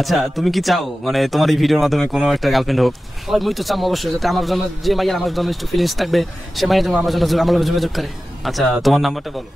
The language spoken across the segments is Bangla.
আচ্ছা তুমি কি চাও মানে তোমার এই ভিডিওর মাধ্যমে কোনো একটা গার্লফ্রেন্ড হোক? হয় মুই তো চাম অবশ্যই, যাতে আমার জন্য যে মাইয়া আমার জন্য একটু ফিলিংস থাকবে, সে মাইয়া যেন আমার জন্য আমার লগে যোগাযোগ করে। আচ্ছা তোমার নাম্বারটা বলো।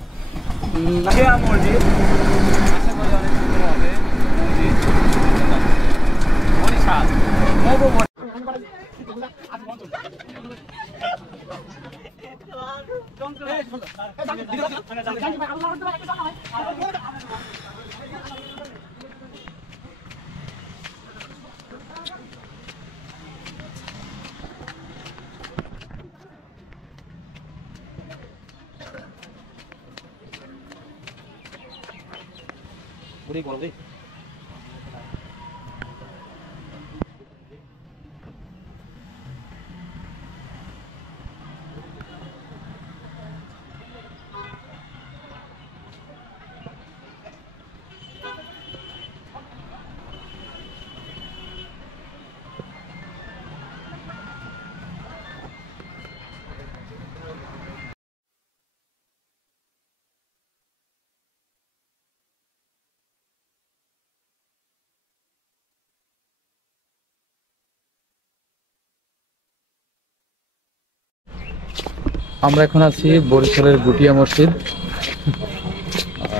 আমরা এখন আছি বরিশালের গুটিয়া মসজিদ।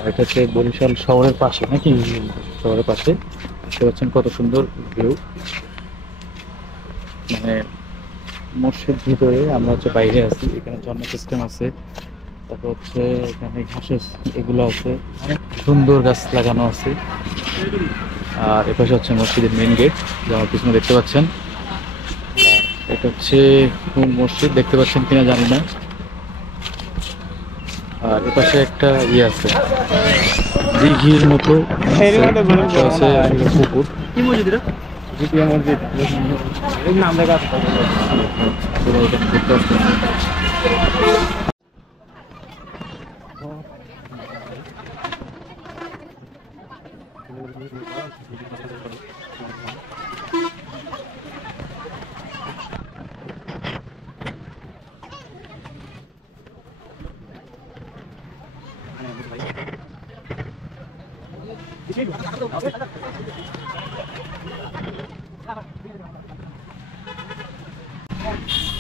এটা হচ্ছে বরিশাল শহরের পাশে, নাকি শহরের পাশে দেখতে পাচ্ছেন কত সুন্দর ভিউ। মানে মসজিদ ভিতরে, আমরা হচ্ছে বাইরে আছি। এখানে ঝর্ণা সিস্টেম আছে, তারপর হচ্ছে এখানে ঘাসের এগুলো আছে, অনেক সুন্দর গাছ লাগানো আছে। আর এপাশে হচ্ছে মসজিদের মেইন গেট, যা আমার পিছনে দেখতে পাচ্ছেন। এটা হচ্ছে কোন মসজিদ দেখতে পাচ্ছেন কিনা জানি না। আর এপাশে একটা ইয়ে আছে, দিঘির মতো আছে, পুকুর। কি মসজিদ এটা? দ্বিতীয় মসজিদ, এর নাম লেখা আছে।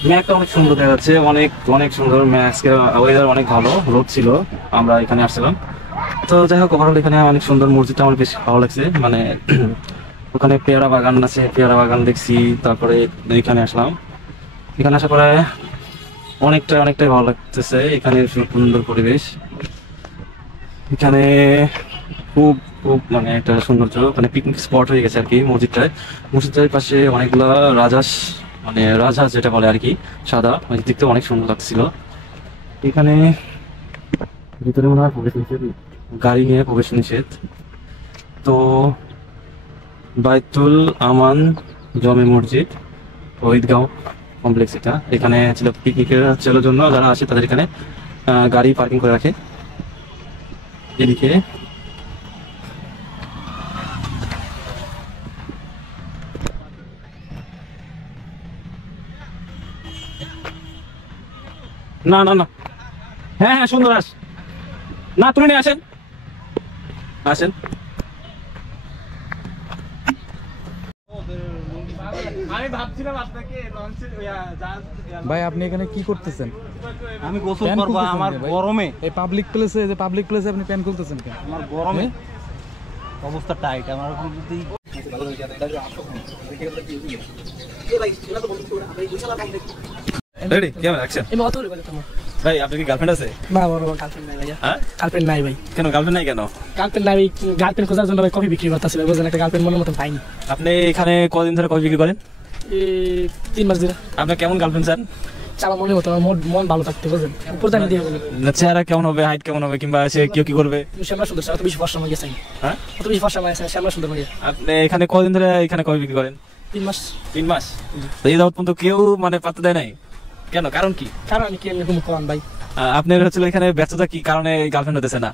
ম্যাকটা অনেক সুন্দর দেখা যাচ্ছে, অনেক অনেক সুন্দর। আজকে ওয়েদার অনেক ভালো, রোদ ছিল, আমরা এখানে আসছিলাম। তো যাই হোক, ওভারঅল এখানে অনেক সুন্দর। মসজিদটা আমার বেশ ভালো লাগছে। মানে ওখানে পেয়ারা বাগান আছে, পেয়ারা বাগান দেখছি। তারপরে এখানে আসলাম, এখানে আসার পরে অনেকটাই ভালো লাগতেছে। এখানে সুন্দর পরিবেশ, এখানে খুব খুব মানে একটা সৌন্দর্য, মানে পিকনিক স্পট হয়ে গেছে আর কি মসজিদটার পাশে অনেকগুলা রাজহাঁস যেটা বলে আর কি, সাদা, দেখতে অনেক সুন্দর লাগছিল। এখানে ভিতরে মনে হয় প্রবেশ নিষেধ, গাড়ি নিয়ে প্রবেশ নিষেধ। তো বাইতুল আমান জমে মসজিদ ও ঈদগাঁও কমপ্লেক্স, এখানে ছিল পিকনিকের জন্য যারা আসে তাদের এখানে গাড়ি পার্কিং করে রাখে। এদিকে না না না, হ্যাঁ হ্যাঁ সুন্দর, না তুমি নিয়ে আসেন। আমি ভাবছিলাম আপনাকে ভাই আপনি এখানে কি করতেছেন? আমি গোসল করব আমার গরমে। এই পাবলিক প্লেসে আপনি প্যান খুলতেছেন কেন? আমার গরমে অবস্থা টাইট। আমার এখন যদি রেডি কেমন অ্যাকশন? ভাই আপনার কি গার্লফ্রেন্ড আছে? না বড় গার্লফ্রেন্ড নাই ভাইয়া। হ্যাঁ গার্লফ্রেন্ড নাই ভাই। কেন গার্লফ্রেন্ড নাই কেন? গার্লফ্রেন্ড নাই, গার্লফ্রেন্ড খোঁজার জন্য ভাই কফি বিক্রি করতেছি ভাই, বুঝলেন? একটা গার্লফ্রেন্ড মনের মতো পাইনি। আপনি এখানে কতদিন ধরে কফি বিক্রি করেন? 3 মাস ধরে। আপনার কেমন গার্লফ্রেন্ড চান? চালা মনে মতো, মন ভালো থাকতে, বুঝলেন? উপর জানি দিয়ে বলে চেহারা কেমন হবে, হাইট কেমন হবে, কিংবা সে কি করবে? শ্যামলা সুন্দর, অত বেশি ফর্সা মাইয়া চাই। হ্যাঁ অত বেশি ফর্সা মাইয়া চাই, শ্যামলা সুন্দর মাইয়া। আপনি এখানে কতদিন ধরে এখানে কফি বিক্রি করেন? 3 মাস। 3 মাস? তো এই যাবত পর্যন্ত কেউ মানে পাত্তা দেয় নাই কেন? কারণ কি? কারণ কি আমি ঘুম করান ভাই? আপনার হচ্ছে এখানে ব্যস্ততা কি কারণে গার্লফ্রেন্ড হতেছে না?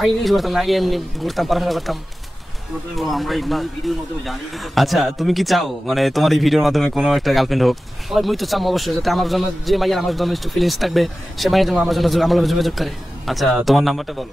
আগে কিছু করতাম না, আগে এমনি ঘুরতাম, পড়াশোনা করতাম। আচ্ছা তুমি কি চাও মানে তোমার এই ভিডিওর মাধ্যমে কোনো একটা গার্লফ্রেন্ড হোক? হয় মুই তো চাম অবশ্যই, যাতে আমার জন্য যে মাইয়া আমার জন্য একটু ফিলিংস থাকবে, সে মাইয়া যেন আমার জন্য আমার লগে যোগাযোগ করে। আচ্ছা তোমার নাম্বারটা বলো।